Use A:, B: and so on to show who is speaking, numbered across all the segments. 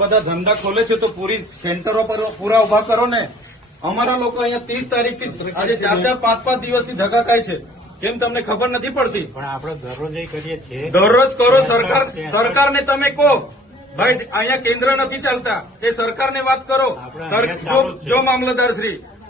A: બધા ધંધા ખોલે છે તો પૂરી સેન્ટરો પર પૂરા ઉભા કરો ને અમારા લોકો અહીંયા ત્રીસ તારીખથી આજે ચાર ચાર પાંચ પાંચ દિવસથી ધગાકાય છે કેમ તમને ખબર નથી પડતી
B: પણ આપણે દરરોજ કરીએ છીએ
A: દરરોજ કરો સરકાર સરકારને તમે કહો ભાઈ અહીંયા કેન્દ્ર નથી ચાલતા એ સરકારને વાત કરો જો મામલતદાર શ્રી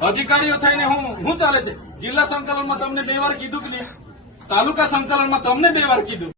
A: અધિકારીઓ થઈને હું હું ચાલે છે જિલ્લા સંકલનમાં તમને બે વાર કીધું કે તાલુકા સંકલનમાં તમને બે વાર કીધું